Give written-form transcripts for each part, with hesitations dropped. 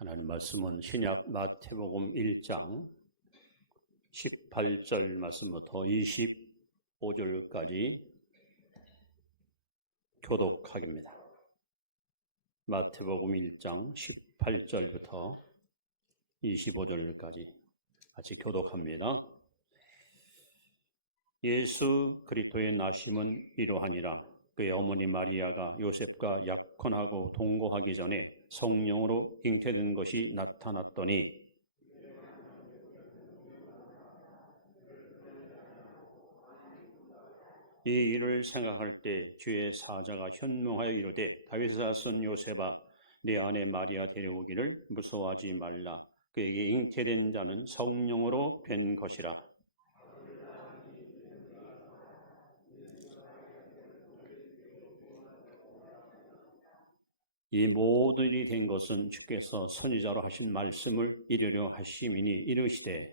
하나님 말씀은 신약 마태복음 1장 18절 말씀부터 25절까지 교독하겠습니다. 마태복음 1장 18절부터 25절까지 같이 교독합니다. 예수 그리스도의 나심은 이러하니라. 그의 어머니 마리아가 요셉과 약혼하고 동거하기 전에 성령으로 잉태된 것이 나타났더니 이 일을 생각할 때 주의 사자가 현명하여 이르되 다윗의 자손 요셉아 내 아내 마리아 데려오기를 무서워하지 말라. 그에게 잉태된 자는 성령으로 된 것이라. 이 모든 일이 된 것은 주께서 선지자로 하신 말씀을 이루려 하심이니 이르시되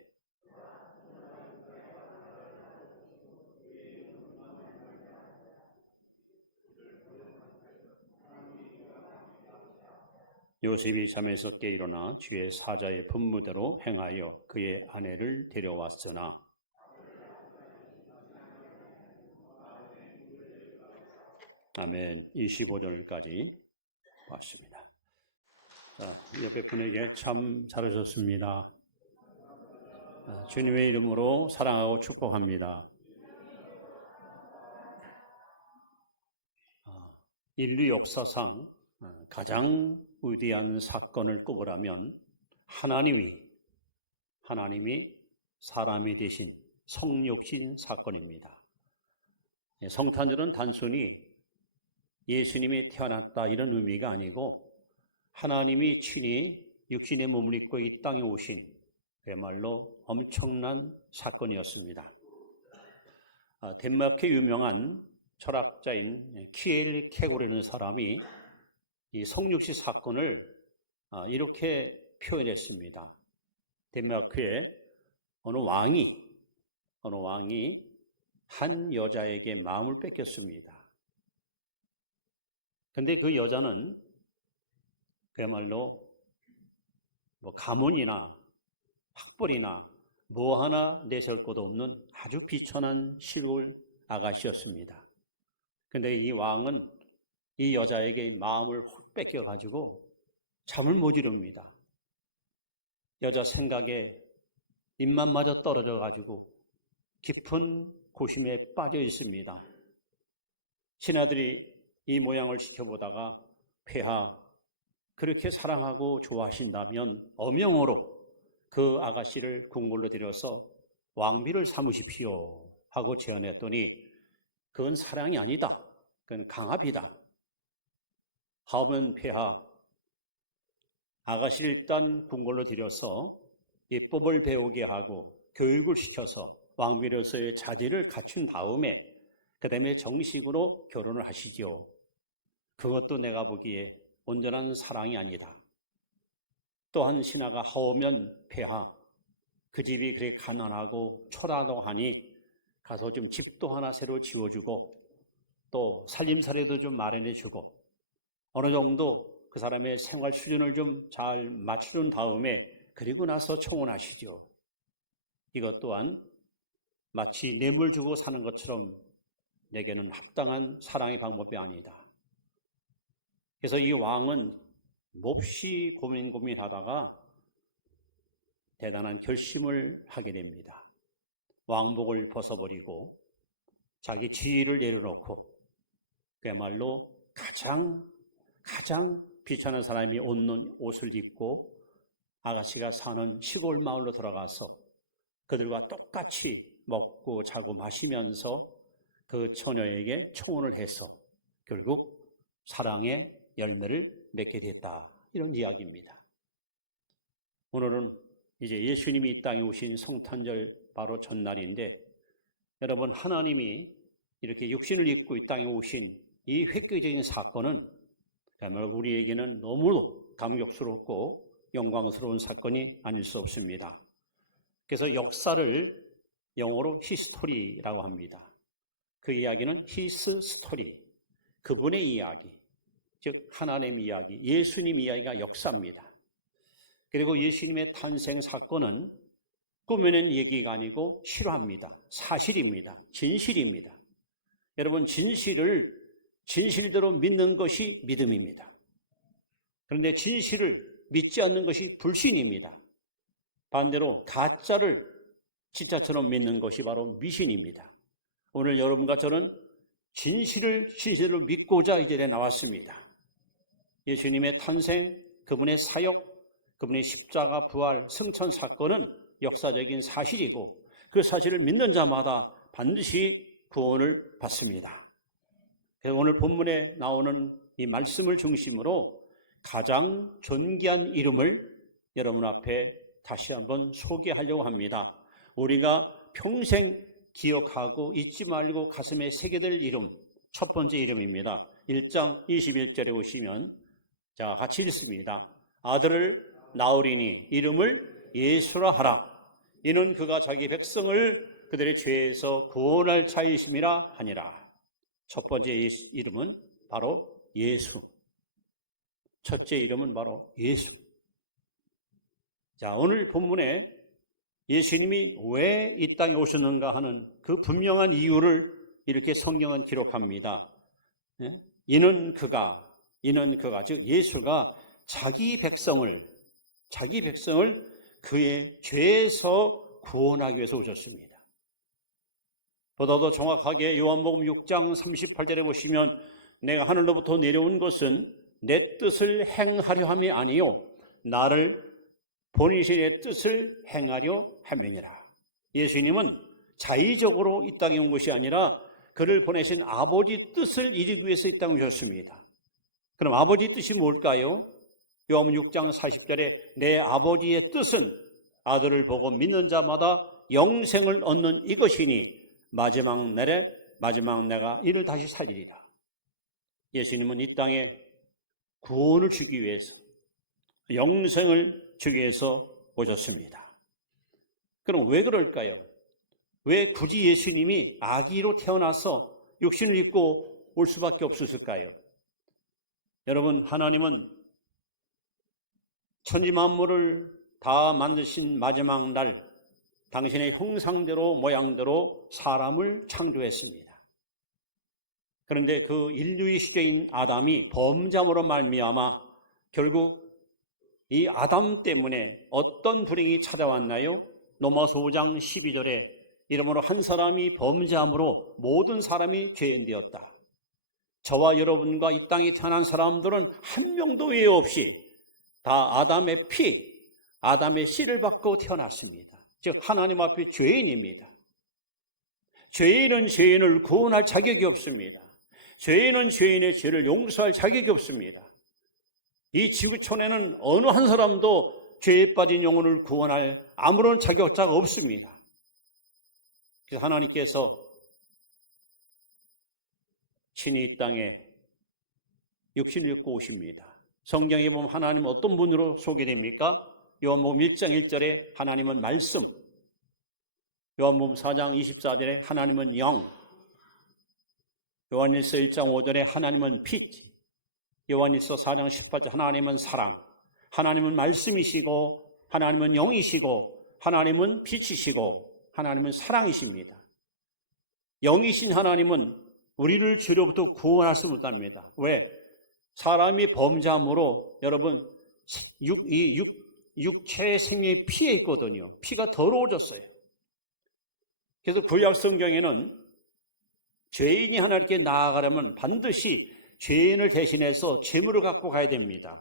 요셉이 잠에서 깨 일어나 주의 사자의 분무대로 행하여 그의 아내를 데려왔으나 아멘. 25절까지 왔습니다. 자, 옆에 분에게 참 잘하셨습니다. 주님의 이름으로 사랑하고 축복합니다. 인류 역사상 가장 위대한 사건을 꼽으라면 하나님이 사람이 되신 성육신 사건입니다. 성탄절은 단순히 예수님이 태어났다 이런 의미가 아니고 하나님이 친히 육신의 몸을 입고 이 땅에 오신 그야말로 엄청난 사건이었습니다. 덴마크의 유명한 철학자인 키엘 케고르라는 사람이 이 성육신 사건을 이렇게 표현했습니다. 덴마크의 어느 왕이 한 여자에게 마음을 뺏겼습니다. 근데 그 여자는 그야말로 가문이나 학벌이나 뭐 하나 내세울 것도 없는 아주 비천한 시골 아가씨였습니다. 근데 이 왕은 이 여자에게 마음을 홀 뺏겨가지고 잠을 못 이룹니다. 여자 생각에 입맛마저 떨어져가지고 깊은 고심에 빠져 있습니다. 신하들이 이 모양을 지켜보다가 폐하, 그렇게 사랑하고 좋아하신다면 엄영으로 그 아가씨를 궁궐로 들여서 왕비를 삼으십시오 하고 제안했더니 그건 사랑이 아니다. 그건 강압이다. 하면 폐하, 아가씨를 일단 궁궐로 들여서 예법을 배우게 하고 교육을 시켜서 왕비로서의 자질을 갖춘 다음에 그 다음에 정식으로 결혼을 하시죠. 그것도 내가 보기에 온전한 사랑이 아니다. 또 한 신하가 하오면 폐하, 그 집이 그렇게 가난하고 초라하니 가서 좀 집도 하나 새로 지어주고 또 살림살이도 좀 마련해주고 어느 정도 그 사람의 생활 수준을 좀 잘 맞추는 다음에 그리고 나서 청혼하시죠. 이것 또한 마치 뇌물 주고 사는 것처럼 내게는 합당한 사랑의 방법이 아니다. 그래서 이 왕은 몹시 고민하다가 대단한 결심을 하게 됩니다. 왕복을 벗어버리고 자기 지위를 내려놓고 그야말로 가장 비천한 사람이 옷는 옷을 입고 아가씨가 사는 시골 마을로 들어가서 그들과 똑같이 먹고 자고 마시면서 그 처녀에게 청혼을 해서 결국 사랑의 열매를 맺게 됐다. 이런 이야기입니다. 오늘은 이제 예수님이 이 땅에 오신 성탄절 바로 전날인데 여러분, 하나님이 이렇게 육신을 입고 이 땅에 오신 이 획기적인 사건은 그야말로 우리에게는 너무도 감격스럽고 영광스러운 사건이 아닐 수 없습니다. 그래서 역사를 영어로 히스토리라고 합니다. 그 이야기는 히스 스토리, 그분의 이야기, 즉 하나님 이야기, 예수님 이야기가 역사입니다. 그리고 예수님의 탄생 사건은 꾸며낸 얘기가 아니고 실화입니다. 사실입니다. 진실입니다. 여러분, 진실을 진실대로 믿는 것이 믿음입니다. 그런데 진실을 믿지 않는 것이 불신입니다. 반대로 가짜를 진짜처럼 믿는 것이 바로 미신입니다. 오늘 여러분과 저는 진실을 진실로 믿고자 이 자리에 나왔습니다. 예수님의 탄생, 그분의 사역, 그분의 십자가, 부활, 승천 사건은 역사적인 사실이고 그 사실을 믿는 자마다 반드시 구원을 받습니다. 그래서 오늘 본문에 나오는 이 말씀을 중심으로 가장 존귀한 이름을 여러분 앞에 다시 한번 소개하려고 합니다. 우리가 평생 기억하고 잊지 말고 가슴에 새겨들 이름, 첫 번째 이름입니다. 1장 21절에 오시면 자, 같이 읽습니다. 아들을 낳으리니 이름을 예수라 하라. 이는 그가 자기 백성을 그들의 죄에서 구원할 자이심이라 하니라. 첫 번째 이름은 바로 예수. 첫째 이름은 바로 예수. 자, 오늘 본문에 예수님이 왜 이 땅에 오셨는가 하는 그 분명한 이유를 이렇게 성경은 기록합니다. 이는 그가, 즉 예수가 자기 백성을 그의 죄에서 구원하기 위해서 오셨습니다. 보다도 정확하게 요한복음 6장 38절에 보시면 내가 하늘로부터 내려온 것은 내 뜻을 행하려 함이 아니요 나를 보내신 내 뜻을 행하려 함이니라. 예수님은 자의적으로 이 땅에 온 것이 아니라 그를 보내신 아버지 뜻을 이루기 위해서 이 땅에 오셨습니다. 그럼 아버지 뜻이 뭘까요? 요한복음 6장 40절에 내 아버지의 뜻은 아들을 보고 믿는 자마다 영생을 얻는 이것이니 마지막 내가 이를 다시 살리리라. 예수님은 이 땅에 구원을 주기 위해서, 영생을 주기 위해서 오셨습니다. 그럼 왜 그럴까요? 왜 굳이 예수님이 아기로 태어나서 육신을 입고 올 수밖에 없었을까요? 여러분, 하나님은 천지 만물을 다 만드신 마지막 날 당신의 형상대로 모양대로 사람을 창조했습니다. 그런데 그 인류의 시대인 아담이 범죄함으로 말미암아 결국 이 아담 때문에 어떤 불행이 찾아왔나요? 로마서 5장 12절에 이러므로 한 사람이 범죄함으로 모든 사람이 죄인 되었다. 저와 여러분과 이 땅에 태어난 사람들은 한 명도 예외 없이 다 아담의 씨를 받고 태어났습니다. 즉 하나님 앞에 죄인입니다. 죄인은 죄인을 구원할 자격이 없습니다. 죄인은 죄인의 죄를 용서할 자격이 없습니다. 이 지구촌에는 어느 한 사람도 죄에 빠진 영혼을 구원할 아무런 자격자가 없습니다. 그래서 하나님께서 친히 이 땅에 육신을 입고 오십니다. 성경에 보면 하나님은 어떤 분으로 소개됩니까? 요한복음 1장 1절에 하나님은 말씀, 요한복음 4장 24절에 하나님은 영, 요한일서 1장 5절에 하나님은 빛, 요한일서 4장 18절 하나님은 사랑, 하나님은 말씀이시고 하나님은 영이시고 하나님은 빛이시고 하나님은 사랑이십니다. 영이신 하나님은 우리를 죄로부터 구원하지 못합니다. 왜? 사람이 범죄함으로 여러분 육체의 생명이 피에 있거든요. 피가 더러워졌어요. 그래서 구약 성경에는 죄인이 하나님께 나아가려면 반드시 죄인을 대신해서 제물을 갖고 가야 됩니다.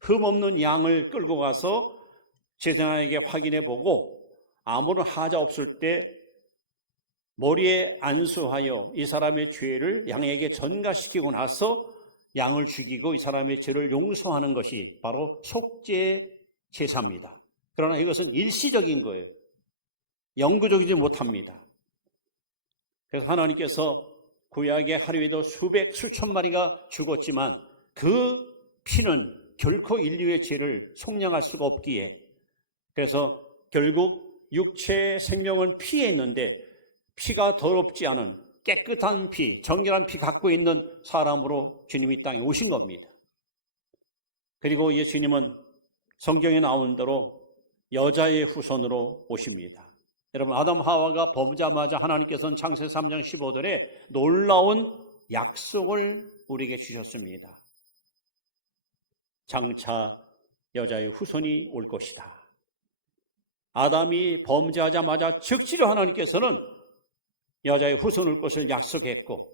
흠없는 양을 끌고 가서 제사장에게 확인해 보고 아무런 하자 없을 때 머리에 안수하여 이 사람의 죄를 양에게 전가시키고 나서 양을 죽이고 이 사람의 죄를 용서하는 것이 바로 속죄 제사입니다. 그러나 이것은 일시적인 거예요. 영구적이지 못합니다. 그래서 하나님께서 구약에 하루에도 수천 마리가 죽었지만 그 피는 결코 인류의 죄를 속량할 수가 없기에 그래서 결국 육체의 생명은 피에 있는데 피가 더럽지 않은 깨끗한 피, 정결한 피 갖고 있는 사람으로 주님이 이 땅에 오신 겁니다. 그리고 예수님은 성경에 나온 대로 여자의 후손으로 오십니다. 여러분, 아담 하와가 범자마자 하나님께서는 창세기 3장 15절에 놀라운 약속을 우리에게 주셨습니다. 장차 여자의 후손이 올 것이다. 아담이 범죄하자마자 즉시로 하나님께서는 여자의 후손 올 것을 약속했고,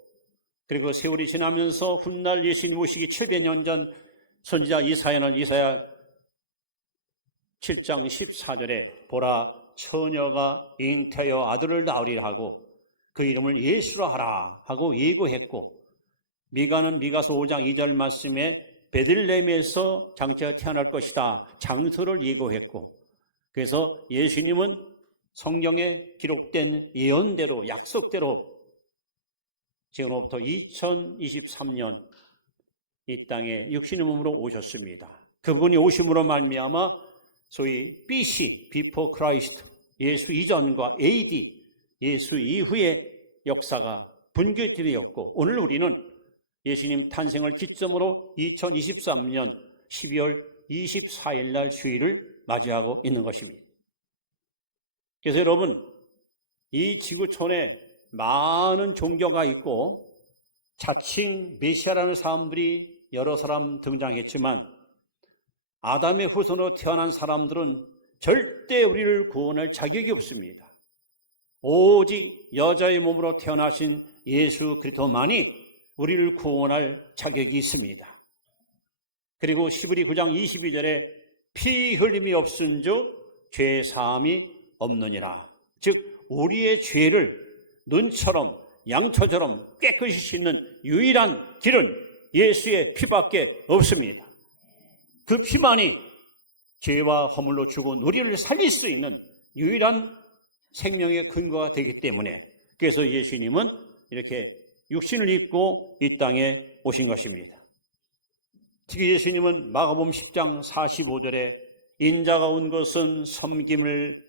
그리고 세월이 지나면서 훗날 예수님 오시기 700년 전 선지자 이사야는 이사야 7장 14절에 보라 처녀가 잉태하여 아들을 낳으리라 하고 그 이름을 예수라 하라 하고 예고했고, 미가는 미가서 5장 2절 말씀에 베들레헴에서 장차가 태어날 것이다 장소를 예고했고, 그래서 예수님은 성경에 기록된 예언대로 약속대로 지금으로부터 2023년 이 땅에 육신의 몸으로 오셨습니다. 그분이 오심으로 말미암아 소위 BC, Before Christ, 예수 이전과 AD, 예수 이후의 역사가 분교되었고, 오늘 우리는 예수님 탄생을 기점으로 2023년 12월 24일 날 주일을 맞이하고 있는 것입니다. 그래서 여러분, 이 지구촌에 많은 종교가 있고 자칭 메시아라는 사람들이 여러 사람 등장했지만 아담의 후손으로 태어난 사람들은 절대 우리를 구원할 자격이 없습니다. 오직 여자의 몸으로 태어나신 예수 그리스도만이 우리를 구원할 자격이 있습니다. 그리고 시브리 9장 22절에 피 흘림이 없은즉 죄 사함이 없느니라. 즉 우리의 죄를 눈처럼 양초처럼 깨끗이 씻는 유일한 길은 예수의 피밖에 없습니다. 그 피만이 죄와 허물로 죽은 우리를 살릴 수 있는 유일한 생명의 근거가 되기 때문에, 그래서 예수님은 이렇게 육신을 입고 이 땅에 오신 것입니다. 특히 예수님은 마가복음 10장 45절에 인자가 온 것은 섬김을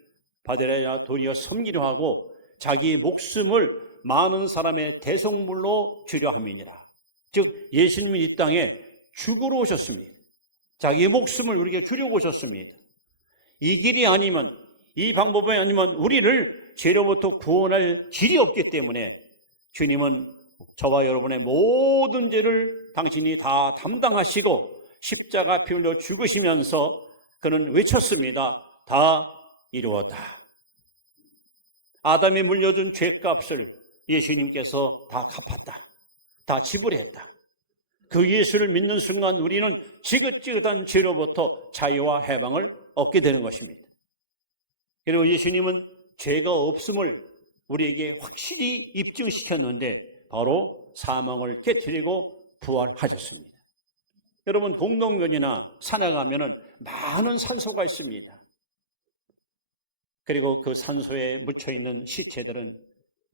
받으려 아니라 도리어 섬기려 하고 자기 목숨을 많은 사람의 대속물로 주려 함이니라. 즉 예수님은 이 땅에 죽으러 오셨습니다. 자기 목숨을 우리에게 주려고 오셨습니다. 이 길이 아니면, 이 방법이 아니면 우리를 죄로부터 구원할 길이 없기 때문에 주님은 저와 여러분의 모든 죄를 당신이 다 담당하시고 십자가 피 흘려 죽으시면서 그는 외쳤습니다. 다 이루었다. 아담이 물려준 죄값을 예수님께서 다 갚았다. 다 지불했다. 그 예수를 믿는 순간 우리는 지긋지긋한 죄로부터 자유와 해방을 얻게 되는 것입니다. 그리고 예수님은 죄가 없음을 우리에게 확실히 입증시켰는데 바로 사망을 깨트리고 부활하셨습니다. 여러분, 공동묘지나 산에 가면은 많은 산소가 있습니다. 그리고 그 산소에 묻혀있는 시체들은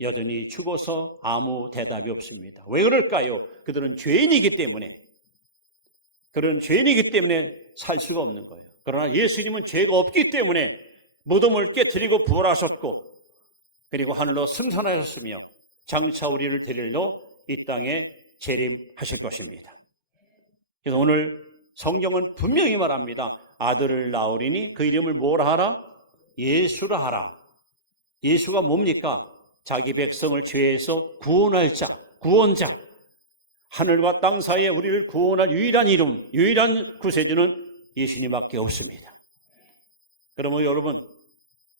여전히 죽어서 아무 대답이 없습니다. 왜 그럴까요? 그들은 죄인이기 때문에, 그런 죄인이기 때문에 살 수가 없는 거예요. 그러나 예수님은 죄가 없기 때문에 무덤을 깨트리고 부활하셨고, 그리고 하늘로 승선하셨으며 장차 우리를 데리러 이 땅에 재림하실 것입니다. 그래서 오늘 성경은 분명히 말합니다. 아들을 낳으리니 그 이름을 뭐라 하라? 예수라 하라. 예수가 뭡니까? 자기 백성을 죄에서 구원할 자, 구원자. 하늘과 땅 사이에 우리를 구원할 유일한 이름, 유일한 구세주는 예수님밖에 없습니다. 그러면 여러분,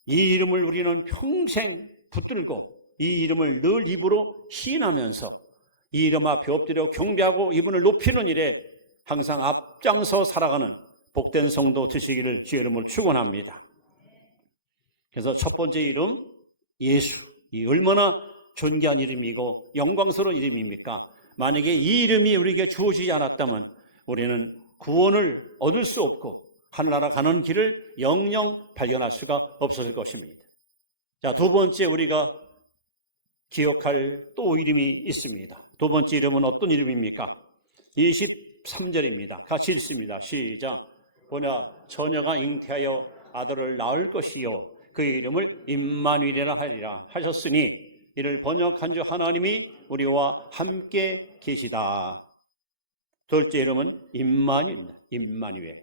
이 이름을 우리는 평생 붙들고 이 이름을 늘 입으로 시인하면서 이 이름 앞에 엎드려 경배하고 이분을 높이는 일에 항상 앞장서 살아가는 복된 성도 되시기를 주의 이름으로 축원합니다. 그래서 첫 번째 이름 예수, 이 얼마나 존귀한 이름이고 영광스러운 이름입니까? 만약에 이 이름이 우리에게 주어지지 않았다면 우리는 구원을 얻을 수 없고 하늘나라 가는 길을 영영 발견할 수가 없었을 것입니다. 자, 두 번째 우리가 기억할 또 이름이 있습니다. 두 번째 이름은 어떤 이름입니까? 23절입니다. 같이 읽습니다. 시작. 보냐 처녀가 잉태하여 아들을 낳을 것이요 그 이름을 임마누엘이라 하리라 하셨으니 이를 번역한 주 하나님이 우리와 함께 계시다. 둘째 이름은 임마누엘.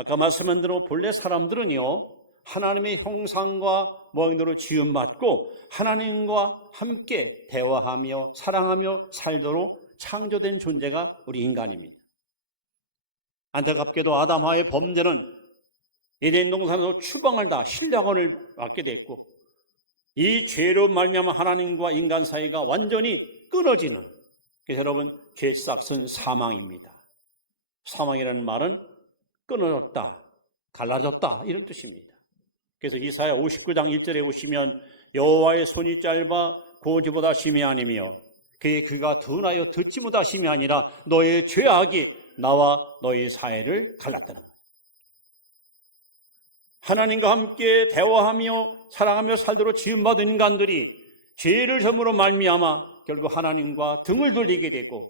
아까 말씀한 대로 본래 사람들은요, 하나님의 형상과 모양대로 지음받고 하나님과 함께 대화하며 사랑하며 살도록 창조된 존재가 우리 인간입니다. 안타깝게도 아담하의 범죄는 에덴 동산에서 추방을 다 실력을 받게 됐고, 이 죄로 말미암아 하나님과 인간 사이가 완전히 끊어지는, 그래서 여러분, 죄 싹은 사망입니다. 사망이라는 말은 끊어졌다, 갈라졌다, 이런 뜻입니다. 그래서 이사야 59장 1절에 보시면 여호와의 손이 짧아 고지보다 심히 아니며 그의 귀가 둔하여 듣지 못하심이 아니라 너의 죄악이 나와 너의 사이를 갈랐다는 거예요. 하나님과 함께 대화하며 사랑하며 살도록 지음받은 인간들이 죄를 저물어 말미암아 결국 하나님과 등을 돌리게 되고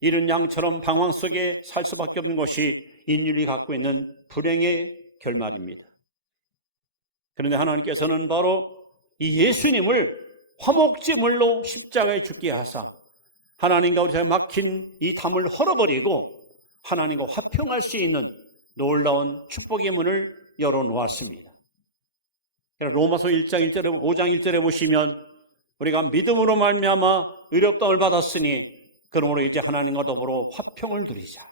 이런 양처럼 방황 속에 살 수밖에 없는 것이 인륜이 갖고 있는 불행의 결말입니다. 그런데 하나님께서는 바로 이 예수님을 화목제물로 십자가에 죽게 하사 하나님과 우리 사이에 막힌 이 담을 헐어버리고 하나님과 화평할 수 있는 놀라운 축복의 문을 열어놓았습니다. 로마서 1장 1절에 5장 1절에 보시면 우리가 믿음으로 말미암아 의롭다함을 받았으니 그러므로 이제 하나님과 더불어 화평을 누리자.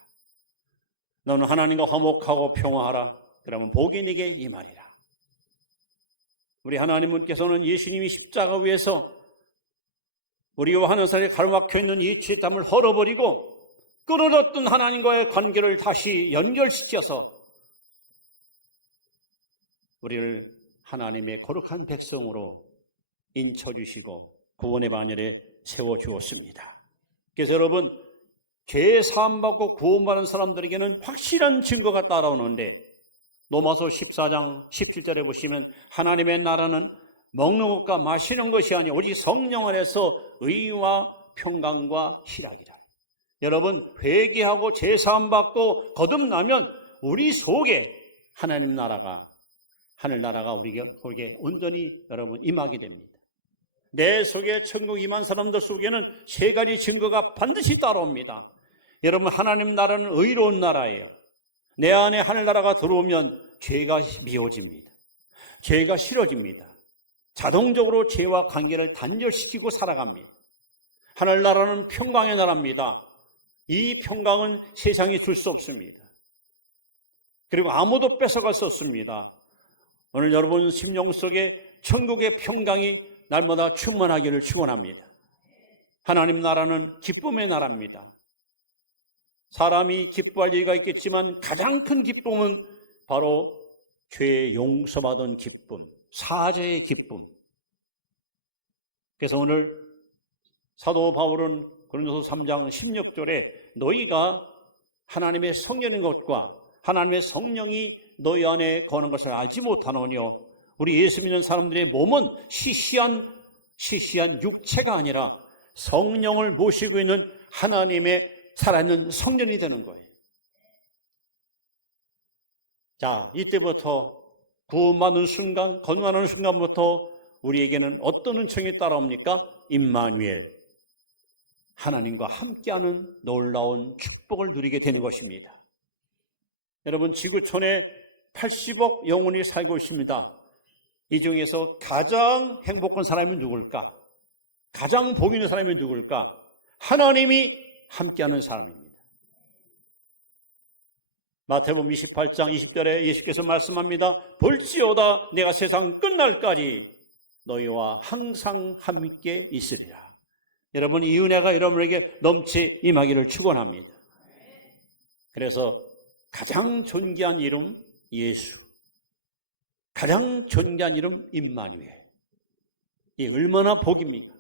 너는 하나님과 화목하고 평화하라. 그러면 복이 네게 임하리라. 우리 하나님께서는 예수님이 십자가 위에서 우리와 하늘 사이에 가로막혀 있는 이 죄담을 헐어버리고 끊어졌던 하나님과의 관계를 다시 연결시켜서 우리를 하나님의 거룩한 백성으로 인쳐주시고 구원의 반열에 세워주었습니다. 그래서 여러분, 죄 사함받고 구원받은 사람들에게는 확실한 증거가 따라오는데 로마서 14장 17절에 보시면 하나님의 나라는 먹는 것과 마시는 것이 아니라 오직 성령 안에서 의와 평강과 희락이라. 여러분, 회개하고 죄 사함받고 거듭나면 우리 속에 하나님 나라가, 하늘나라가 우리에게 온전히 여러분 임하게 됩니다. 내 속에 천국 임한 사람들 속에는 세 가지 증거가 반드시 따라옵니다. 여러분, 하나님 나라는 의로운 나라예요. 내 안에 하늘나라가 들어오면 죄가 미워집니다. 죄가 싫어집니다. 자동적으로 죄와 관계를 단절시키고 살아갑니다. 하늘나라는 평강의 나라입니다. 이 평강은 세상이 줄 수 없습니다. 그리고 아무도 뺏어갈 수 없습니다. 오늘 여러분 심령 속에 천국의 평강이 날마다 충만하기를 축원합니다. 하나님 나라는 기쁨의 나라입니다. 사람이 기뻐할 이유가 있겠지만 가장 큰 기쁨은 바로 죄 용서받은 기쁨, 사죄의 기쁨. 그래서 오늘 사도 바울은 고린도서 3장 16절에 너희가 하나님의 성령인 것과 하나님의 성령이 너희 안에 거하는 것을 알지 못하노니요. 우리 예수 믿는 사람들의 몸은 시시한 육체가 아니라 성령을 모시고 있는 하나님의 살아있는 성전이 되는 거예요. 자, 이때부터 구원받는 순간, 건강하는 순간부터 우리에게는 어떤 은총이 따라옵니까? 임마누엘, 하나님과 함께하는 놀라운 축복을 누리게 되는 것입니다. 여러분, 지구촌에 80억 영혼이 살고 있습니다. 이 중에서 가장 행복한 사람이 누굴까? 가장 복 있는 사람이 누굴까? 하나님이 함께하는 사람입니다. 마태복음 28장 20절에 예수께서 말씀합니다. 볼지어다 내가 세상 끝날까지 너희와 항상 함께 있으리라. 여러분, 이 은혜가 여러분에게 넘치 임하기를 축원합니다. 그래서 가장 존귀한 이름 예수, 가장 존귀한 이름 임마누엘. 이 얼마나 복입니까?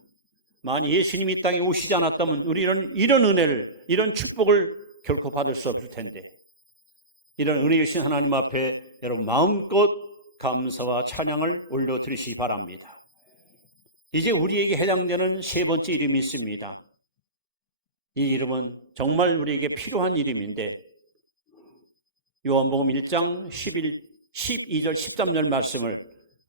만약 예수님이 이 땅에 오시지 않았다면 우리는 이런 은혜를, 이런 축복을 결코 받을 수 없을 텐데, 이런 은혜 주신 하나님 앞에 여러분 마음껏 감사와 찬양을 올려드리시기 바랍니다. 이제 우리에게 해당되는 세 번째 이름이 있습니다. 이 이름은 정말 우리에게 필요한 이름인데 요한복음 1장 12절 13절 말씀을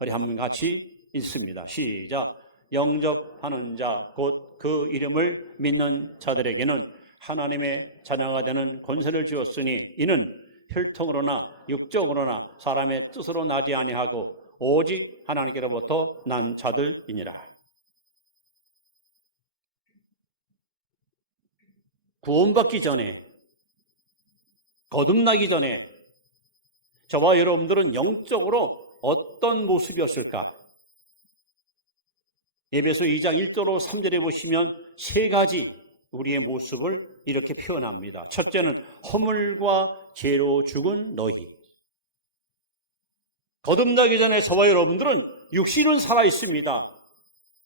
우리 한번 같이 읽습니다. 시작. 영접하는 자 곧 그 이름을 믿는 자들에게는 하나님의 자녀가 되는 권세를 주었으니 이는 혈통으로나 육적으로나 사람의 뜻으로 나지 아니하고 오직 하나님께로부터 난 자들이니라. 구원받기 전에, 거듭나기 전에 저와 여러분들은 영적으로 어떤 모습이었을까? 에베소 2장 1절로 3절에 보시면 세 가지 우리의 모습을 이렇게 표현합니다. 첫째는 허물과 죄로 죽은 너희. 거듭나기 전에 저와 여러분들은 육신은 살아 있습니다.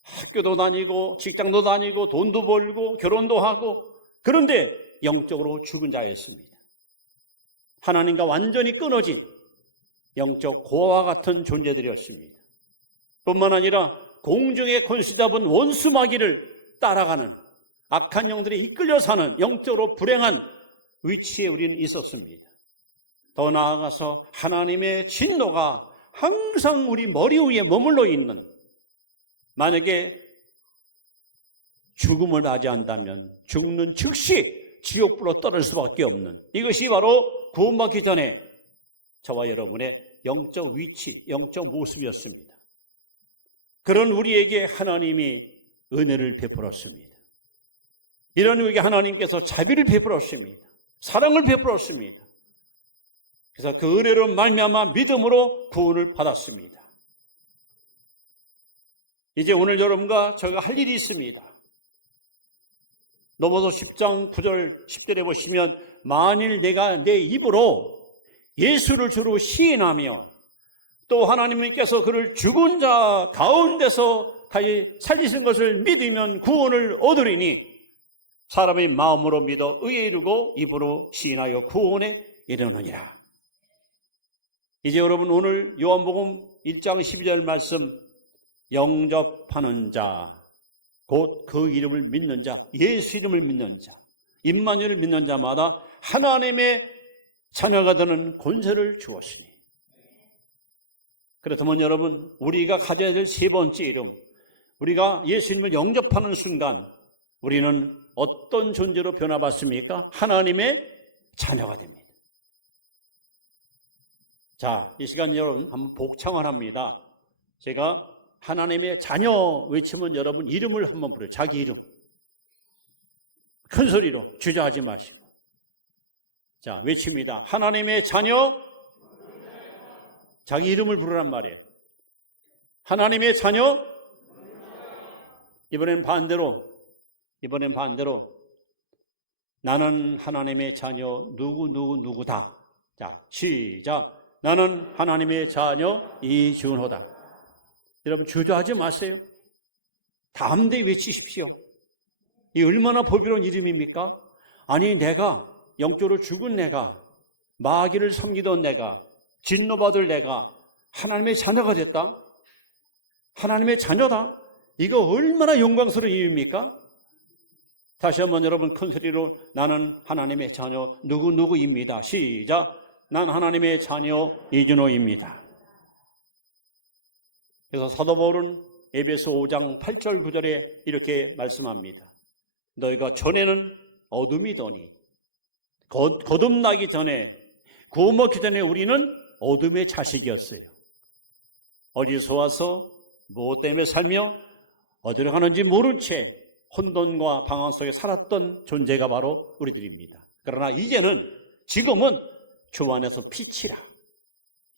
학교도 다니고 직장도 다니고 돈도 벌고 결혼도 하고, 그런데 영적으로 죽은 자였습니다. 하나님과 완전히 끊어진 영적 고아와 같은 존재들이었습니다. 뿐만 아니라 공중의 권세 잡은 원수 마귀를 따라가는 악한 영들이 이끌려 사는 영적으로 불행한 위치에 우리는 있었습니다. 더 나아가서 하나님의 진노가 항상 우리 머리 위에 머물러 있는, 만약에 죽음을 맞이한다면 죽는 즉시 지옥불로 떨어질 수밖에 없는, 이것이 바로 구원받기 전에 저와 여러분의 영적 위치, 영적 모습이었습니다. 그런 우리에게 하나님이 은혜를 베풀었습니다. 이런 우리에게 하나님께서 자비를 베풀었습니다. 사랑을 베풀었습니다. 그래서 그 은혜로 말미암아 믿음으로 구원을 받았습니다. 이제 오늘 여러분과 저희가 할 일이 있습니다. 로마서 10장 9절 10절에 보시면 만일 내가 내 입으로 예수를 주로 시인하며 또 하나님께서 그를 죽은 자 가운데서 다시 살리신 것을 믿으면 구원을 얻으리니 사람의 마음으로 믿어 의에 이르고 입으로 시인하여 구원에 이르느니라. 이제 여러분 오늘 요한복음 1장 12절 말씀, 영접하는 자, 곧 그 이름을 믿는 자, 예수 이름을 믿는 자, 임마누엘을 믿는 자마다 하나님의 자녀가 되는 권세를 주었으니. 그렇다면 여러분, 우리가 가져야 될 세 번째 이름, 우리가 예수님을 영접하는 순간 우리는 어떤 존재로 변화받습니까? 하나님의 자녀가 됩니다. 자, 이 시간 여러분 한번 복창을 합니다. 제가 하나님의 자녀 외치면 여러분 이름을 한번 부르요. 자기 이름. 큰 소리로 주저하지 마시고. 자, 외칩니다. 하나님의 자녀. 자기 이름을 부르란 말이에요. 하나님의 자녀. 이번엔 반대로. 나는 하나님의 자녀 누구다. 자, 시작. 나는 하나님의 자녀 이준호다. 여러분 주저하지 마세요. 담대히 외치십시오. 이 얼마나 보배로운 이름입니까? 아니, 내가 영적으로 죽은 내가, 마귀를 섬기던 내가, 진노받을 내가 하나님의 자녀가 됐다. 하나님의 자녀다. 이거 얼마나 영광스러운 일입니까? 다시 한번 여러분 큰 소리로 나는 하나님의 자녀 누구입니다. 시작. 난 하나님의 자녀 이준호입니다. 그래서 사도 바울은 에베소 5장 8절 9절에 이렇게 말씀합니다. 너희가 전에는 어둠이더니 거듭나기 전에, 구원받기 전에 우리는 어둠의 자식이었어요. 어디서 와서 무엇 때문에 살며 어디로 가는지 모른 채 혼돈과 방황 속에 살았던 존재가 바로 우리들입니다. 그러나 지금은 주 안에서 빛이라.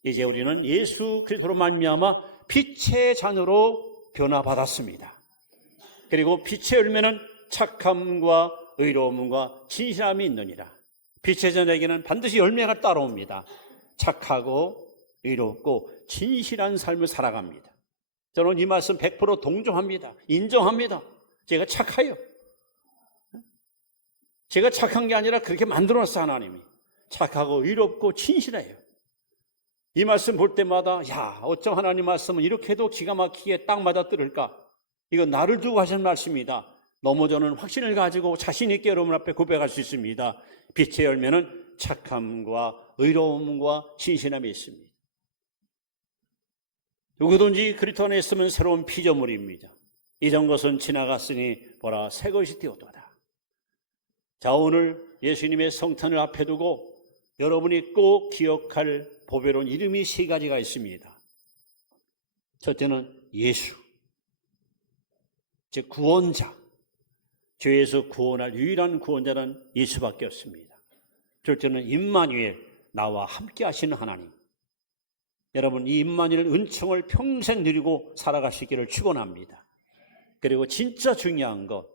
이제 우리는 예수 그리스도로 말미암아 빛의 자녀로 변화받았습니다. 그리고 빛의 열매는 착함과 의로움과 진실함이 있느니라. 빛의 자녀에게는 반드시 열매가 따라옵니다. 착하고 의롭고 진실한 삶을 살아갑니다. 저는 이 말씀 100% 동조합니다. 인정합니다. 제가 착해요. 제가 착한 게 아니라 그렇게 만들어놨어, 하나님이. 착하고 의롭고 진실해요. 이 말씀 볼 때마다 어쩜 하나님 말씀은 이렇게도 기가 막히게 딱 맞아 들을까? 이건 나를 두고 하신 말씀이다. 너무 저는 확신을 가지고 자신 있게 여러분 앞에 고백할 수 있습니다. 빛의 열매는 착함과 의로움과 진실함이 있습니다. 누구든지 그리스도 안에 있으면 새로운 피조물입니다. 이전 것은 지나갔으니 보라 새 것이 되었도다. 자, 오늘 예수님의 성탄을 앞에 두고 여러분이 꼭 기억할 보배로운 이름이 세 가지가 있습니다. 첫째는 예수, 즉 구원자. 죄에서 구원할 유일한 구원자는 예수밖에 없습니다. 둘째는 임마누엘, 나와 함께 하시는 하나님. 여러분, 이 임마누엘 은총을 평생 누리고 살아가시기를 축원합니다. 그리고 진짜 중요한 것,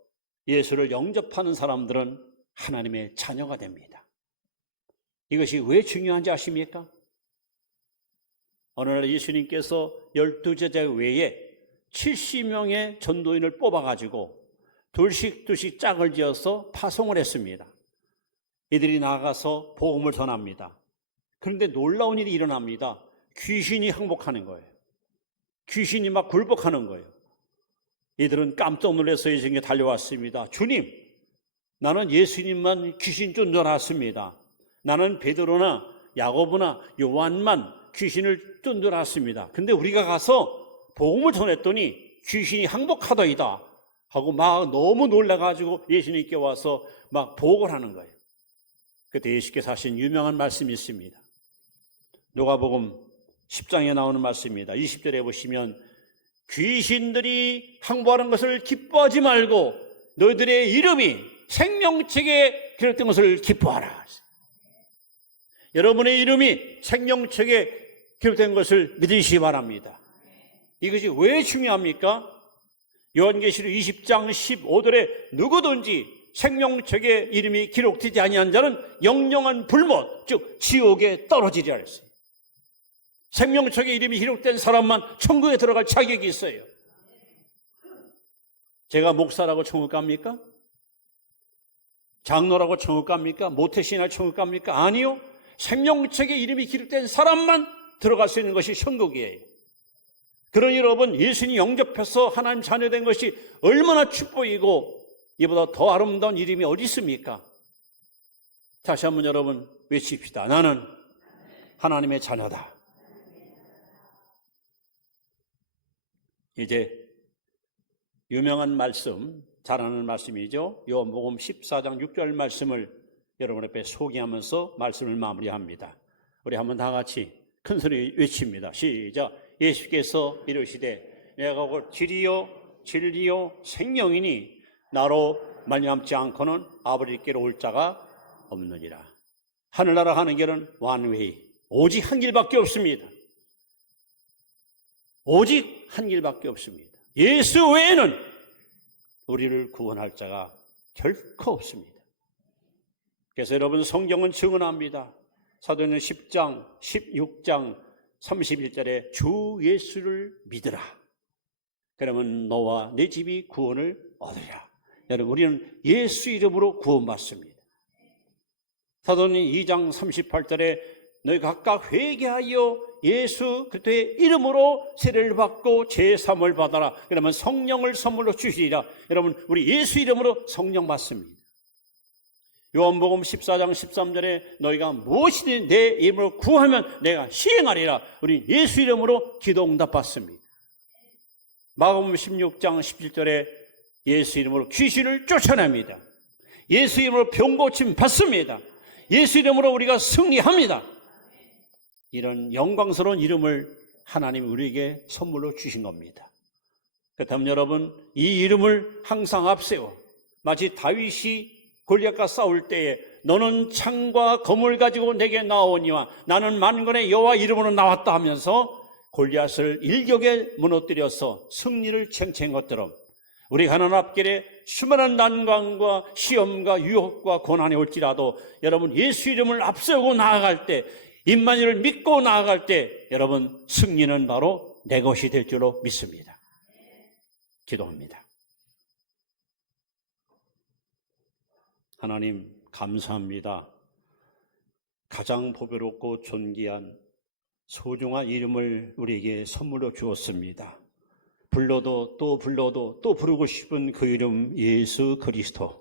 예수를 영접하는 사람들은 하나님의 자녀가 됩니다. 이것이 왜 중요한지 아십니까? 어느 날 예수님께서 12제자 외에 70명의 전도인을 뽑아가지고 둘씩 짝을 지어서 파송을 했습니다. 이들이 나가서 복음을 전합니다. 그런데 놀라운 일이 일어납니다. 귀신이 항복하는 거예요. 귀신이 막 굴복하는 거예요. 이들은 깜짝 놀라서 예수님께 달려왔습니다. 주님, 나는 예수님만 귀신 쫓는 줄 알았습니다. 나는 베드로나 야고보나 요한만 귀신을 쫓는 줄 알았습니다. 근데 우리가 가서 복음을 전했더니 귀신이 항복하더이다 하고 막 너무 놀라가지고 예수님께 와서 막 복을 하는 거예요. 그때 예수께서 하신 유명한 말씀이 있습니다. 누가복음 10장에 나오는 말씀입니다. 20절에 보시면 귀신들이 항복하는 것을 기뻐하지 말고 너희들의 이름이 생명책에 기록된 것을 기뻐하라. 여러분의 이름이 생명책에 기록된 것을 믿으시기 바랍니다. 이것이 왜 중요합니까? 요한계시록 20장 15절에 누구든지 생명책에 이름이 기록되지 아니한 자는 영영한 불못, 즉 지옥에 떨어지리라 했어요. 생명책에 이름이 기록된 사람만 천국에 들어갈 자격이 있어요. 제가 목사라고 천국 갑니까? 장로라고 천국 갑니까? 모태신앙 천국 갑니까? 아니요. 생명책에 이름이 기록된 사람만 들어갈 수 있는 것이 천국이에요. 그러니 여러분, 예수님 영접해서 하나님 자녀된 것이 얼마나 축복이고 이보다 더 아름다운 이름이 어디 있습니까? 다시 한번 여러분 외칩시다. 나는 하나님의 자녀다. 이제 유명한 말씀, 잘 아는 말씀이죠. 요한복음 14장 6절 말씀을 여러분 앞에 소개하면서 말씀을 마무리합니다. 우리 한번 다 같이 큰 소리 외칩니다. 시작. 예수께서 이르시되 내가 곧 길이요 진리요 생명이니 나로 말미암지 않고는 아버지께로 올 자가 없느니라. 하늘나라 가는 길은 완웨이, 오직 한 길밖에 없습니다. 오직 한 길밖에 없습니다. 예수 외에는 우리를 구원할 자가 결코 없습니다. 그래서 여러분, 성경은 증언합니다. 사도행전 10장, 16장, 31절에 주 예수를 믿으라. 그러면 너와 내 집이 구원을 얻으리라. 여러분, 우리는 예수 이름으로 구원받습니다. 사도행전 2장 38절에 너희 각각 회개하여 예수 그리스도의 이름으로 세례를 받고 제3을 받아라. 그러면 성령을 선물로 주시리라. 여러분, 우리 예수 이름으로 성령 받습니다. 요한복음 14장 13절에 너희가 무엇이든 내 이름으로 구하면 내가 시행하리라. 우리 예수 이름으로 기도 응답 받습니다. 마가복음 16장 17절에 예수 이름으로 귀신을 쫓아냅니다. 예수 이름으로 병 고침 받습니다. 예수 이름으로 우리가 승리합니다. 이런 영광스러운 이름을 하나님이 우리에게 선물로 주신 겁니다. 그렇다면 여러분, 이 이름을 항상 앞세워 마치 다윗이 골리앗과 싸울 때에 너는 창과 검을 가지고 내게 나오니와 나는 만군의 여호와 이름으로 나왔다 하면서 골리앗을 일격에 무너뜨려서 승리를 쟁취한 것처럼 우리 하나님 앞길에 수많은 난관과 시험과 유혹과 고난이 올지라도 여러분, 예수 이름을 앞세우고 나아갈 때, 임마누엘을 믿고 나아갈 때 여러분, 승리는 바로 내 것이 될 줄로 믿습니다. 기도합니다. 하나님 감사합니다. 가장 보배롭고 존귀한 소중한 이름을 우리에게 선물로 주었습니다. 불러도 또 불러도 또 부르고 싶은 그 이름 예수 그리스도,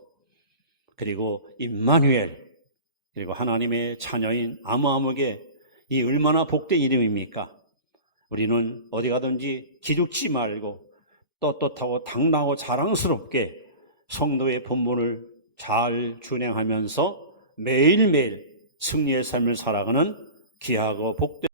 그리고 임마누엘, 그리고 하나님의 자녀인 아무아무게 이 얼마나 복된 이름입니까? 우리는 어디 가든지 기죽지 말고 떳떳하고 당당하고 자랑스럽게 성도의 본분을 잘 준행하면서 매일매일 승리의 삶을 살아가는 귀하고 복된